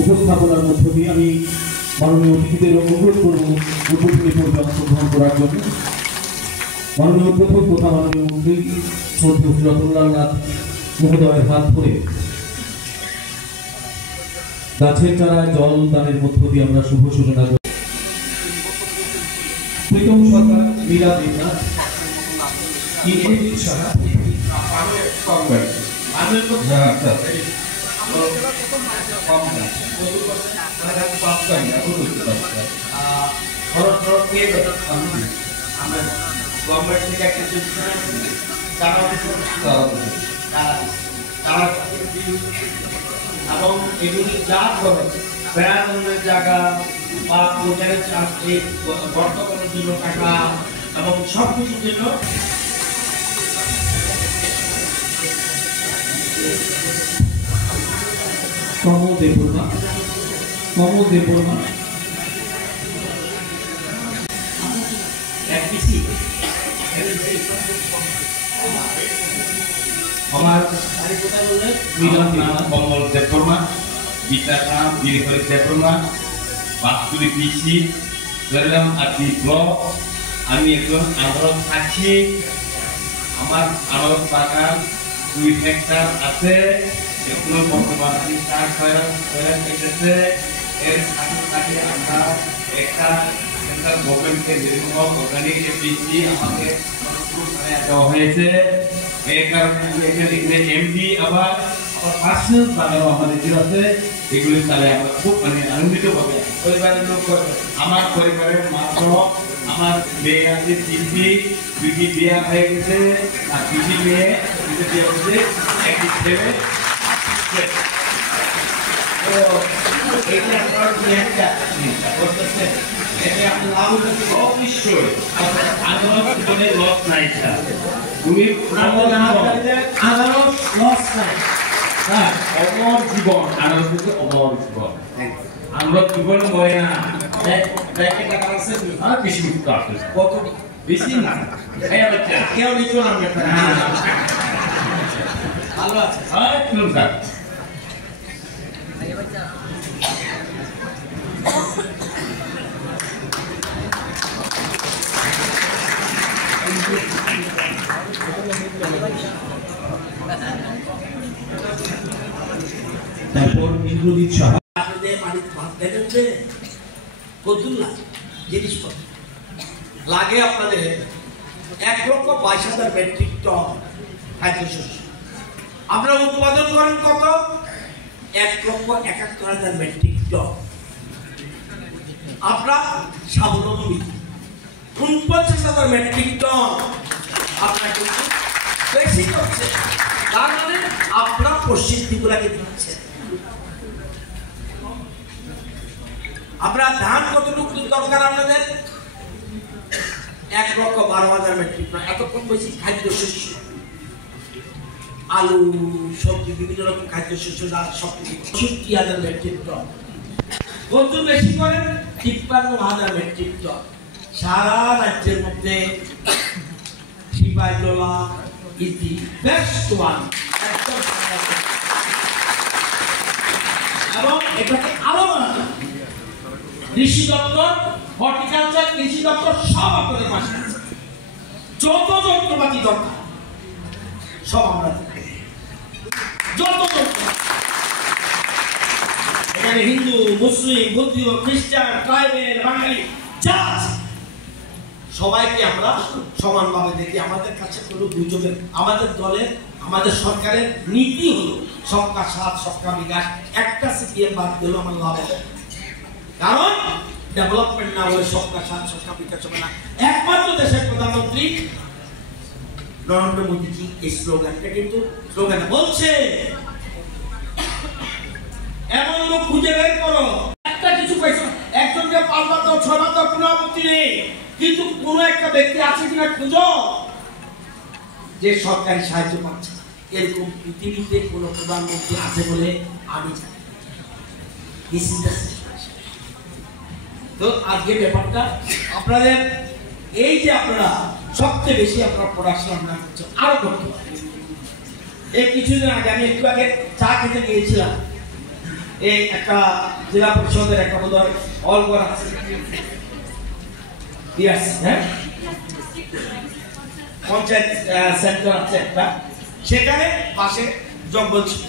উপস্থাপনার মধ্য দিয়ে আমি মাননীয় অতিথিদের অনুরোধ করব উদ্বোধনী পর্বে অংশগ্রহণ করার জন্য। মাননীয় উদ্বোধক তথা মাননীয় মন্ত্রী শ্রদ্ধেয় রতনলাল নাথ মহোদয়ের হাত ধরে গাছের চারায় জল দানের মধ্য দিয়ে আমরা শুভ সূচনা করি। প্রীতম সরকার, মীরা দেবনাথ, এবং এগুলি যা করে বেড়ানোর জায়গা বা প্রচারের চাকরি গর্ত করার জন্য টাকা এবং সব কিছুর জন্য কমল দেববর্মা আমার কমল দেববর্মা, বিদ্যাটা বীরহরি দেববর্মা, বাস্তুরি পিসি, ধরলাম আদি ব্লক। আমি একজন আদালত আছি। আমার আদালত বাগান 2 হেক্টর আছে। এগুলো বর্তমানে চাষ হয়ে এসেছে। এর সাথে সাথে আমরা একটা সেন্ট্রাল গভর্নমেন্টের বিভিন্ন অর্গানিক পিসি আমাকে দেওয়া হয়েছে। এই কারণে আমি এখানে এমডি আবার পার্সোনাল বাগানও আমাদের যে আছে, এগুলি তাহলে আমরা খুব আনন্দিত হবে। পরিবারের লোক, আমার পরিবারের মাত্র আমার মেয়ে আছে 3টি, 2টি বিয়ে হয়ে গেছে, আর 2টি মেয়ে বিয়ে হচ্ছে, একটি ছেলে। অবশ্যই আদালত জীবনে লস নাই, অমর জীবন। আদালত হচ্ছে অমর জীবন। আমরা জীবন মরে না। বেশি কত বেশি না, কেউ নিচু না, ভালো আছে। তারপর ইন্দ্রজিৎ সাহা জিনিসপত্র লাগে আপনাদের 1,22,000 মেট্রিক টন খাদ্যশস্য। আপনারা উৎপাদন করেন কত? 1,71,000 মেট্রিক টন। আপনারা স্বাবলম্বী 49,000 মেট্রিক টন। আপনার কিন্তু বেশি করছে, তার মানে আপনারা পশ্চিম ত্রিপুরাকে দিচ্ছেন। আপনার ধান কতটুকু দরকার আপনাদের? 1,12,000 মেট্রিক টন। এতক্ষণ বেশি খাদ্যশস্য, আলু, সবজি, বিভিন্ন রকম খাদ্যশস্য, ডাল, সব 60,000 মেট্রিক টন। কত বেশি করেন? 53,000 মেট্রিক টন। সারা রাজ্যের মধ্যে সিপাহীজলা ইতি বেস্ট ওয়ান, এবং এটাকে আরো বাড়ানো। কৃষি দপ্তর, হর্টিকালচার, কৃষি দপ্তর সব আপনাদের পাশে আছে। যত যন্ত্রপাতি দরকার সব আমরা যত যন্ত্রপাতি, এখানে হিন্দু, মুসলিম, বৌদ্ধ, খ্রিস্টান, ট্রাইবেল, বাঙালি যা আছে সবাইকে আমরা সমানভাবে দেখি। আমাদের কাছে কোনো দুর্যোগের, আমাদের দলের, আমাদের সরকারের নীতি হলো সবকা সাথ সবকা বিকাশ। একটা সিপিএম বাদ দিলেও আমার লাভ হবে, কারণ ডেভেলপমেন্ট না হলে সবকা সাথ সবকা বিকাশ হবে না। একমাত্র দেশের প্রধানমন্ত্রী নরেন্দ্র মোদীজি এই স্লোগানটা কিন্তু স্লোগানে বলছে, এমন লোক খুঁজে বের করো একটা কিছু পাইছো, একজনকে 5 বার দাও, 6 বার দাও, কোনো আপত্তি নেই, কিন্তু কোন একটা ব্যক্তি আছে কিনা খুঁজো যে সরকারি সাহায্য পাচ্ছে। এরকম পৃথিবীতে কোন প্রধানমন্ত্রী আছে বলে আমি জানি। তো আজকে ব্যাপারটা আপনাদের এই যে আপনারা সবচেয়ে বেশি আপনারা প্রোডাকশন আপনারা করছেন, আরো করতে হবে। এই কিছুদিন আগে আমি একটু আগে চা খেতে গিয়েছিলাম, এই একটা জেলা পরিষদের একটা বোধহয় অলগড় আছে, হ্যাঁ পঞ্চায়েত সেন্টার আছে একটা, সেখানে পাশে জঙ্গল ছিল।